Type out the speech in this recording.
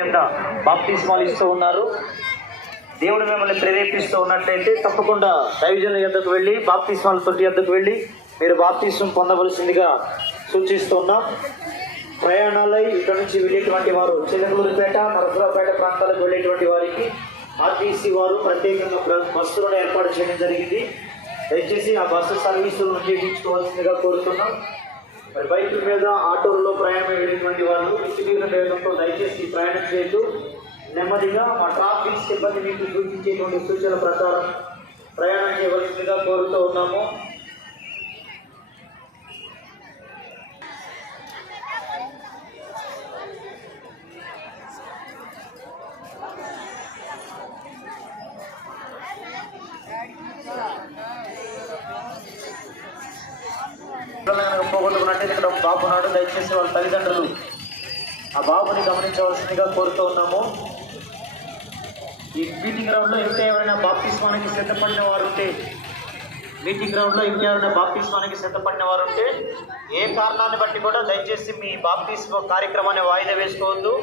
యొద్ద బాప్తిస్మాలు ఇస్తూ ఉన్నారు. దేవుడు మిమ్మల్ని ప్రేరేపిస్తూ ఉన్నట్లయితే తప్పకుండా దైవజనుల యొద్దకు వెళ్ళి బాప్తిస్మాల తొట్టి యొద్దకు వెళ్ళి మీరు బాప్తిస్మం పొందవలసిందిగా సూచిస్తున్నాం. ప్రయాణాలై ఇక్కడ నుంచి వెళ్ళేటువంటి వారు చిలకలూరుపేట, నరసరావుపేట ప్రాంతాలకు వెళ్ళేటువంటి వారికి ఆర్టీసీ వారు ప్రత్యేకంగా బస్సులను ఏర్పాటు చేయడం జరిగింది. దయచేసి ఆ బస్సు సర్వీసులను ఉపయోగించుకోవాల్సిందిగా కోరుతున్నాం. మరి బైకుల మీద, ఆటోల్లో ప్రయాణం వెళ్ళేటువంటి వాళ్ళు ఇసుకీల వేగంతో దయచేసి ప్రయాణం చేయొద్దు. నెమ్మదిగా మా ట్రాఫిక్ సిబ్బంది మీకు సూచించేటువంటి సూచనల ప్రకారం ప్రయాణం చేయవలసిందిగా కోరుతూ ఉన్నాము. పోగొట్టుకున్నట్టు ఇక్కడ బాబు ఉన్నాడు. దయచేసి వాళ్ళ తల్లిదండ్రులు ఆ బాబుని గమనించవలసిందిగా కోరుతూ ఉన్నాము. ఈ మీటింగ్ గ్రౌండ్లో ఇంకా ఎవరైనా బాప్తిస్మానికి సిద్ధపడిన వారు ఉంటే ఏ కారణాన్ని బట్టి కూడా దయచేసి మీ బాప్తిస్మ కార్యక్రమాన్ని వాయిదా వేసుకోవద్దు.